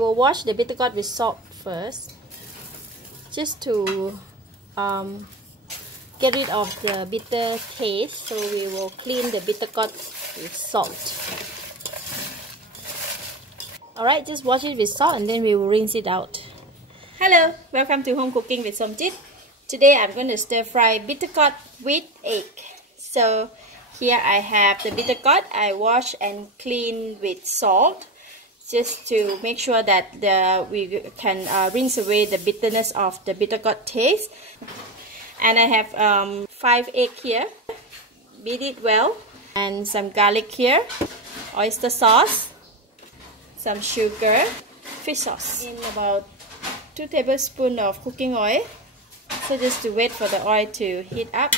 will wash the bitter gourd with salt first, just to get rid of the bitter taste. So we will clean the bitter gourd with salt. Alright, just wash it with salt and then we will rinse it out. Hello, welcome to Home Cooking with Somjit. Today I'm going to stir fry bitter gourd with egg. So here I have the bitter gourd. I wash and clean with salt, just to make sure that we can rinse away the bitterness of the bitter gourd taste. And I have 5 eggs here. Beat it well. And some garlic here. Oyster sauce. Some sugar. Fish sauce. In about 2 tablespoons of cooking oil. So just to wait for the oil to heat up.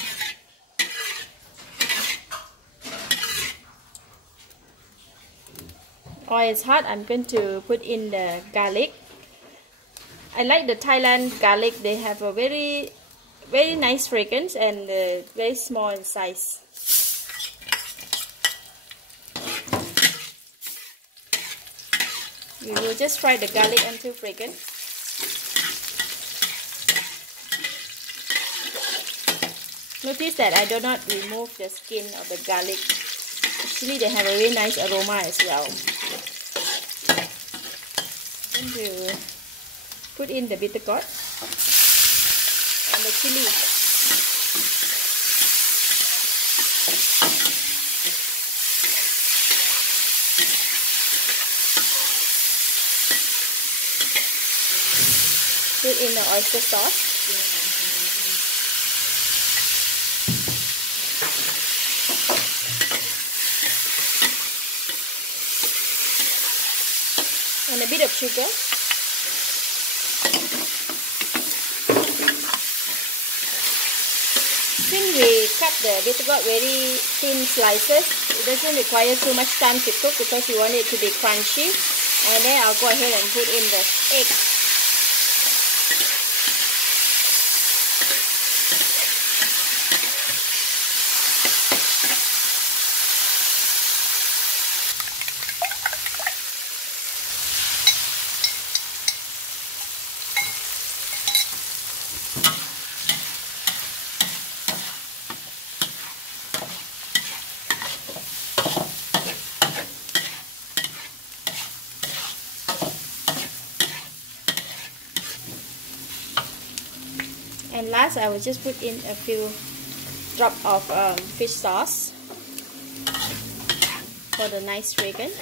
Oil is hot. I'm going to put in the garlic. I like the Thailand garlic. They have a very nice fragrance and very small in size. We will just fry the garlic until fragrant. Notice that I do not remove the skin of the garlic. Actually, they have a very nice aroma as well. I'm going to put in the bitter gourd and the chili. Put in the oyster sauce. And a bit of sugar. Since we cut the bitter gourd very thin slices, it doesn't require too much time to cook because we want it to be crunchy. And then I'll go ahead and put in the egg. And last, I will just put in a few drops of fish sauce for the nice fragrance.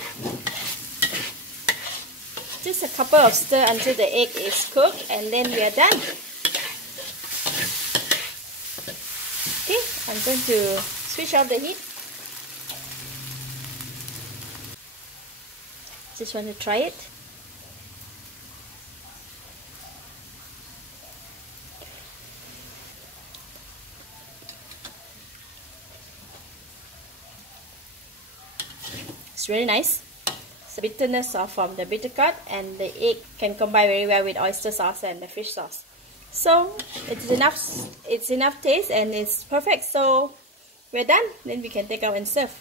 Just a couple of stir until the egg is cooked, and then we are done. Okay, I'm going to switch off the heat. Just want to try it. It's really nice. The bitterness from the bitter gourd and the egg can combine very well with oyster sauce and the fish sauce. So it's enough taste and it's perfect. So we're done. Then we can take out and serve.